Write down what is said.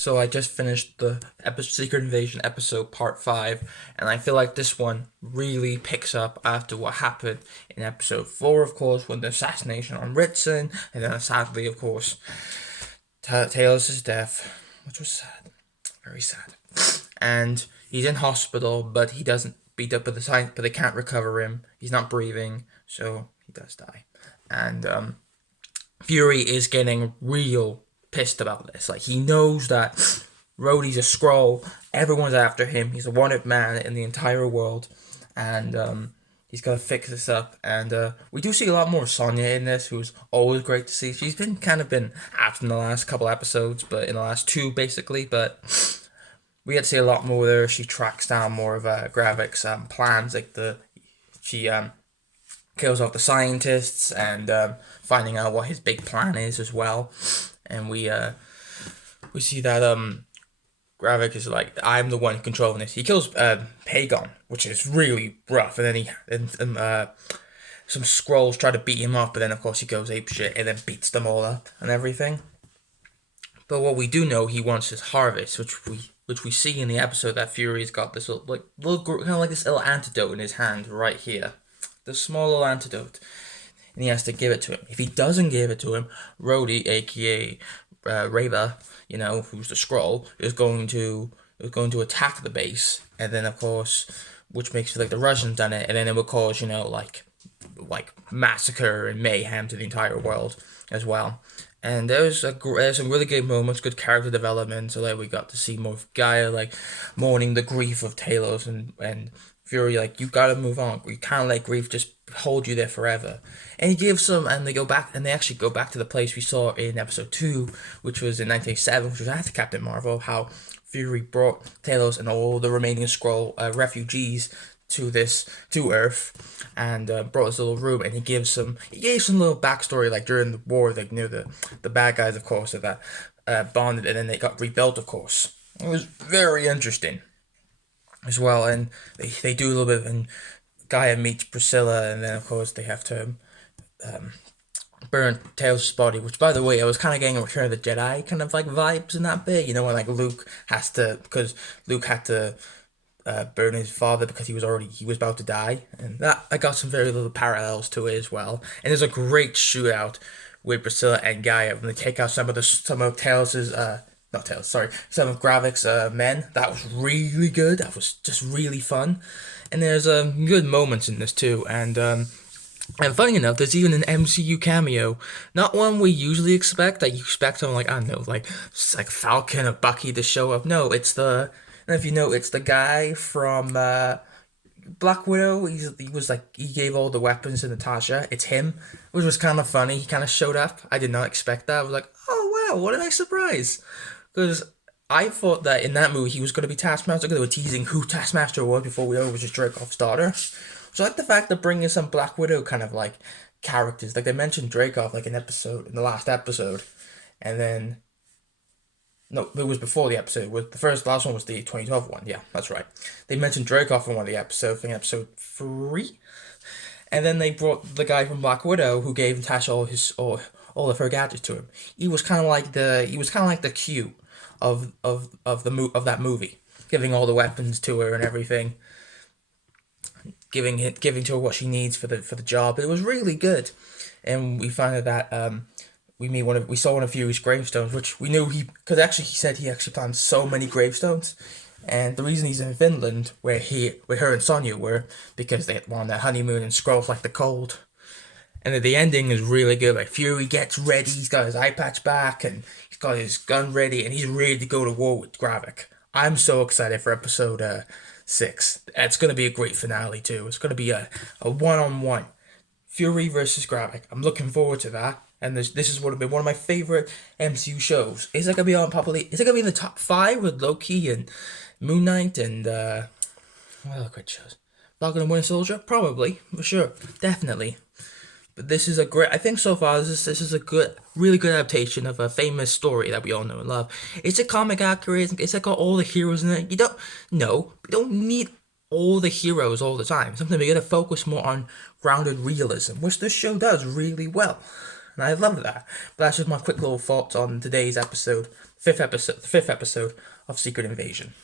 So I just finished the Secret Invasion episode part 5, and I feel like this one really picks up after what happened in episode 4, of course, with the assassination on Ritson, and then sadly, of course, Talos' death, which was sad, very sad. And he's in hospital, but he doesn't beat up with the science, but they can't recover him. He's not breathing, so he does die. And Fury is getting real pissed about this. Like, he knows that Rhodey's a Skrull. Everyone's after him. He's a wanted man in the entire world, and he's got to fix this up. And we do see a lot more Sonya in this, who's always great to see. She's been absent in the last couple episodes, but in the last two basically. But we get to see a lot more of her. She tracks down more of Gravik's plans, like she kills off the scientists and finding out what his big plan is as well. And we see that Gravik is like, I'm the one controlling this. He kills Pagon, which is really rough, and then some Skrulls try to beat him up, but then of course he goes apeshit and then beats them all up and everything. But what we do know, he wants his harvest, which we see in the episode that Fury's got this little kind of like this little antidote in his hand right here, the small little antidote, and he has to give it to him. If he doesn't give it to him, Rhodey, aka Reva, who's the Skrull, is going to attack the base, and then of course, which makes it like the Russians done it, and then it will cause like massacre and mayhem to the entire world as well. And there's some really great moments, good character development. So like we got to see more of Gaia like mourning the grief of Talos and Fury, like, you gotta move on. You can't let grief just hold you there forever. And he gives them, and they actually go back to the place we saw in episode 2, which was in 1987, which was after Captain Marvel, how Fury brought Talos and all the remaining Skrull refugees to Earth, and brought this little room, and he gave some little backstory, like during the war, like near the bad guys, of course, that bonded, and then they got rebuilt, of course. It was very interesting as well, and they do a little bit, and Gaia meets Priscilla, and then of course they have to burn Tails' body, which, by the way, I was kind of getting a Return of the Jedi kind of like vibes in that bit, when like Luke had to burn his father because he was about to die, and that I got some very little parallels to it as well. And there's a great shootout with Priscilla and Gaia when they take out some of Tails's not Tails, sorry, some of Gravik's men. That was really good. That was just really fun, and there's good moments in this too. And funny enough, there's even an MCU cameo, not one we usually expect. Like, you expect someone like, I don't know, like Falcon or Bucky to show up. No, it's the, and if you know, it's the guy from Black Widow. He gave all the weapons to Natasha. It's him, which was kind of funny. He kind of showed up. I did not expect that. I was like, oh wow, what a nice surprise. Because I thought that in that movie he was going to be Taskmaster, because they were teasing who Taskmaster was before we know it was just Dreykov's daughter. So I like the fact that bringing some Black Widow kind of like characters. Like, they mentioned Dreykov like in the last episode, and then no, it was before the episode. Last one was the 2012 one. Yeah, that's right. They mentioned Dreykov in one of the episodes, in episode 3, and then they brought the guy from Black Widow who gave Natasha all of her gadgets to him. He was kind of like the Q of that movie, giving all the weapons to her and everything, giving to her what she needs for the job. It was really good, and we find out that we saw one of Fury's gravestones, which we knew because actually he said he actually planned so many gravestones, and the reason he's in Finland, where her and Sonya were, because they were on their honeymoon and Skrulls like the cold. And the ending is really good. Like, Fury gets ready, he's got his eye patch back, and he's got his gun ready, and he's ready to go to war with Gravik. I'm so excited for episode 6. It's going to be a great finale too. It's going to be a one-on-one. Fury versus Gravik. I'm looking forward to that. And this is what been one of my favorite MCU shows. Is it gonna be Is it gonna be in the top 5 with Loki and Moon Knight and what other great shows? Falcon and Winter Soldier? Probably, for sure, definitely. But this is I think so far this is a really good adaptation of a famous story that we all know and love. It's a comic accurate. It's got all the heroes in it. We don't need all the heroes all the time. Sometimes we gotta focus more on grounded realism, which this show does really well. And I love that. But that's just my quick little thoughts on today's episode fifth episode of Secret Invasion.